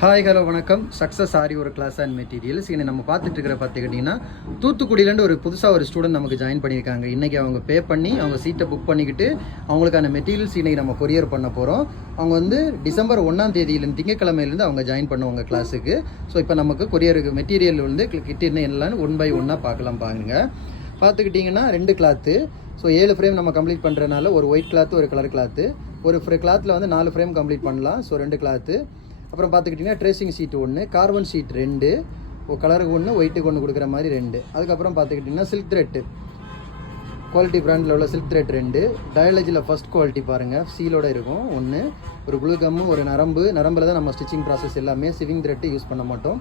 Hi hello வணக்கம். Success ஆரி ஒரு class and materials. இன்னைக்கு நம்ம பார்த்துட்டு இருக்கிற பார்த்துக்கிட்டிங்கன்னா தூத்துக்குடியிலேருந்து ஒரு புதுசாக ஒரு ஸ்டூடெண்ட் நமக்கு ஜாயின் பண்ணியிருக்காங்க. இன்றைக்கி அவங்க பே பண்ணி அவங்க சீட்டை புக் பண்ணிக்கிட்டு அவங்களுக்கான மெட்டீரியல்ஸ் இன்றைக்கி நம்ம கொரியர் பண்ண போகிறோம். அவங்க வந்து டிசம்பர் 1ஆம் தேதியிலேருந்து திங்கக்கிழமையிலேருந்து அவங்க ஜாயின் பண்ணுவாங்க கிளாஸுக்கு. ஸோ இப்போ நமக்கு கொரியருக்கு மெட்டீரியல் வந்து கிட்ட என்னன்னு ஒன் பை ஒன்னாக பார்க்கலாம். பார்த்துக்கிட்டிங்கன்னா 2 கிளாத்து. ஸோ 7 ஃப்ரேம் நம்ம கம்ப்ளீட் பண்ணுறதுனால ஒரு ஒயிட் கிளாத்து ஒரு கலர் கிளாத்து. ஒரு கிளாத்தில் வந்து 4 ஃப்ரேம் கம்ப்ளீட் பண்ணலாம். So 2 cloth. அப்புறம் பார்த்துக்கிட்டிங்கன்னா ட்ரேசிங் ஷீட் 1, கார்பன் ஷீட் 2, கலருக்கு 1 ஒயிட்டுக்கு 1 கொடுக்குற மாதிரி 2. அதுக்கப்புறம் பார்த்துக்கிட்டிங்கன்னா சில்க் த்ரெட்டு குவாலிட்டி பிராண்டில் உள்ள சில்க் த்ரெட் 2, டயாலஜியில் ஃபஸ்ட் குவாலிட்டி பாருங்கள் சீலோடு இருக்கும் 1, ஒரு க்ளூ கம்மு, ஒரு நரம்பில் தான் நம்ம ஸ்டிச்சிங் ப்ராசஸ் எல்லாமே, சிவிங் த்ரெட்டு யூஸ் பண்ண மாட்டோம்.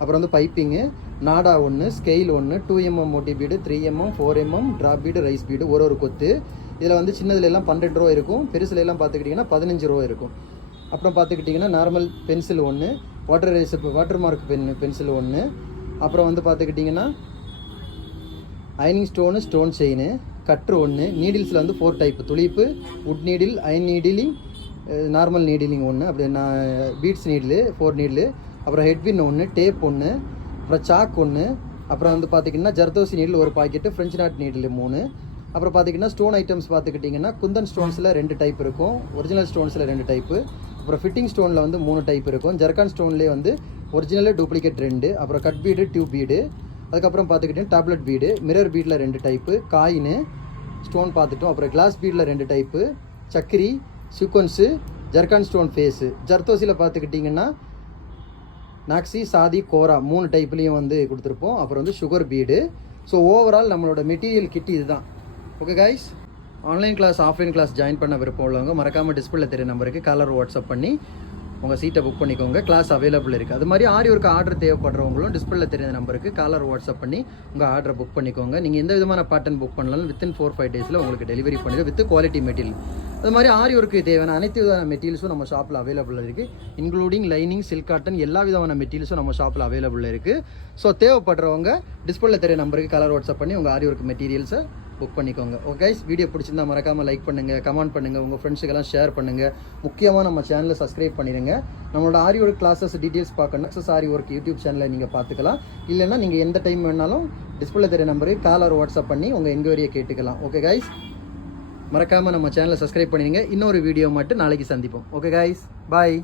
அப்புறம் வந்து பைப்பிங்கு, நாடா 1, ஸ்கெயில் 1, 2mm மோட்டி bead, 3mm, 4mm drop bead, rice bead, ஒரு கொத்து. இதில் வந்து சின்னதுல எல்லாம் 12 ரூபா இருக்கும், பெருசுல எல்லாம் பார்த்துக்கிட்டிங்கன்னா 15 ரூபா இருக்கும். அப்புறம் பார்த்துக்கிட்டிங்கன்னா normal pencil 1, watermark pencil 1. அப்புறம் வந்து பார்த்துக்கிட்டிங்கன்னா அயனிங் ஸ்டோன் செயின், கட்ரு 1, நீடில்ஸில் வந்து 4 டைப், துளிப்பு, wood needle, iron needling, normal needling 1, அப்படி பீட்ஸ் நீடில் 4 நீடில், அப்புறம் ஹெட்வின் 1, டேப் 1, அப்புறம் சாக் 1, அப்புறம் வந்து பார்த்திங்கன்னா ஜர்தோசி நீடில் ஒரு பாக்கெட்டு, ஃப்ரெஞ்ச் நாட் நீடில் 3. அப்புறம் பார்த்திங்கன்னா ஸ்டோன் ஐட்டம்ஸ் பார்த்துக்கிட்டிங்கன்னா குந்தன் ஸ்டோன்ஸில் 2 டைப் இருக்கும், ஒரிஜினல் ஸ்டோன்ஸில் 2 டைப்பு, அப்புறம் ஃபிட்டிங் ஸ்டோனில் வந்து 3 டைப் இருக்கும், ஜர்கான் ஸ்டோன்லேயே வந்து ஒரிஜினல் டூப்ளிகேட் 2, அப்புறம் கட் பீடு, டியூப் பீடு. அதுக்கப்புறம் பார்த்துக்கிட்டிங்கன்னா டேப்லெட் பீடு, மிரர் பீடில் 2 டைப்பு, காயின்னு ஸ்டோன் பார்த்துட்டோம். அப்புறம் கிளாஸ் பீடில் 2 டைப்பு, சக்கரி, சீக்வன்ஸு, ஜர்கான் ஸ்டோன் ஃபேஸு. ஜர்தோசியில் பார்த்துக்கிட்டிங்கன்னா நாக்ஸி, சாதி, கோரா 3 டைப்லேயும் வந்து கொடுத்துருப்போம். அப்புறம் வந்து சுகர் பீடு. ஸோ ஓவரால் நம்மளோட மெட்டீரியல் கிட் இது தான். Okay guys, online class offline class join பண்ண விருப்பம் உள்ளவங்க மறக்காமல் டிஸ்பிளே தெரிய நம்பருக்கு காலர் வாட்ஸ்அப் பண்ணி உங்கள் சீட்டை புக் பண்ணிக்கோங்க. கிளாஸ் அவைலபிள் இருக்குது. அது மாதிரி ஆரி ஒர்க்கு ஆர்டர் தேவைப்படுறவங்களும் டிஸ்பிளே தெரிஞ்ச நம்பருக்கு காலர் வாட்ஸ்அப் பண்ணி உங்கள் ஆர்டரை புக் பண்ணிக்கோங்க. நீங்கள் எந்த விதமான பேட்டர்ன் புக் பண்ணாலும் வித்தின் 4-5 டேஸில் உங்களுக்கு டெலிவரி பண்ணிடுவோம் வித் குவாலிட்டி மெட்டீரியல். அது மாதிரி ஆரி ஒர்க்கு தேவையான அனைத்து விதமான மெட்டீரியல்ஸும் நம்ம ஷாப்பில் அவைலபிள் இருக்குது. இன்க்ளூடிங் லைனிங், சில்க் காட்டன் எல்லா விதமான மெட்டீரியல்ஸும் நம்ம ஷாப்பில் அவைலபிள் இருக்குது. ஸோ தேவைப்படுறவங்க டிஸ்பிளே தெரிய நம்பருக்கு கலர் வாட்ஸ்அப் பண்ணி உங்கள் ஆரி ஒர்க் மெட்டீரியல்ஸை புக் பண்ணிக்கோங்க. ஓகே, வீடியோ பிடிச்சிருந்தா மறக்காமல் லைக் பண்ணுங்கள், கமெண்ட் பண்ணுங்கள், உங்கள் ஃப்ரெண்ட்ஸுக்கெல்லாம் ஷேர் பண்ணுங்கள். முக்கியமாக நம்ம சேனலை சப்ஸ்கிரைப் பண்ணிடுங்க. நம்மளோட ஆரி ஒர்க் கிளாஸஸ் டீட்டெயில்ஸ் பார்க்கணும் சக்ஸஸ் ஆரி ஒர்க் யூடியூப் சேனலை நீங்கள் பார்த்துக்கலாம். இல்லைன்னா நீங்கள் எந்த டைம் வேணாலும் டிஸ்பிளே தெரிய நம்பருக்கு காலர் வாட்ஸ்அப் பண்ணி உங்கள் என்கொயரியை கேட்டுக்கலாம். ஓகே கைஸ், மறக்காமல் நம்ம சேனலை சப்ஸ்கிரைப் பண்ணிடுங்க. இன்னொரு வீடியோ மட்டும் நாளைக்கு சந்திப்போம். ஓகே கைஸ், பாய்.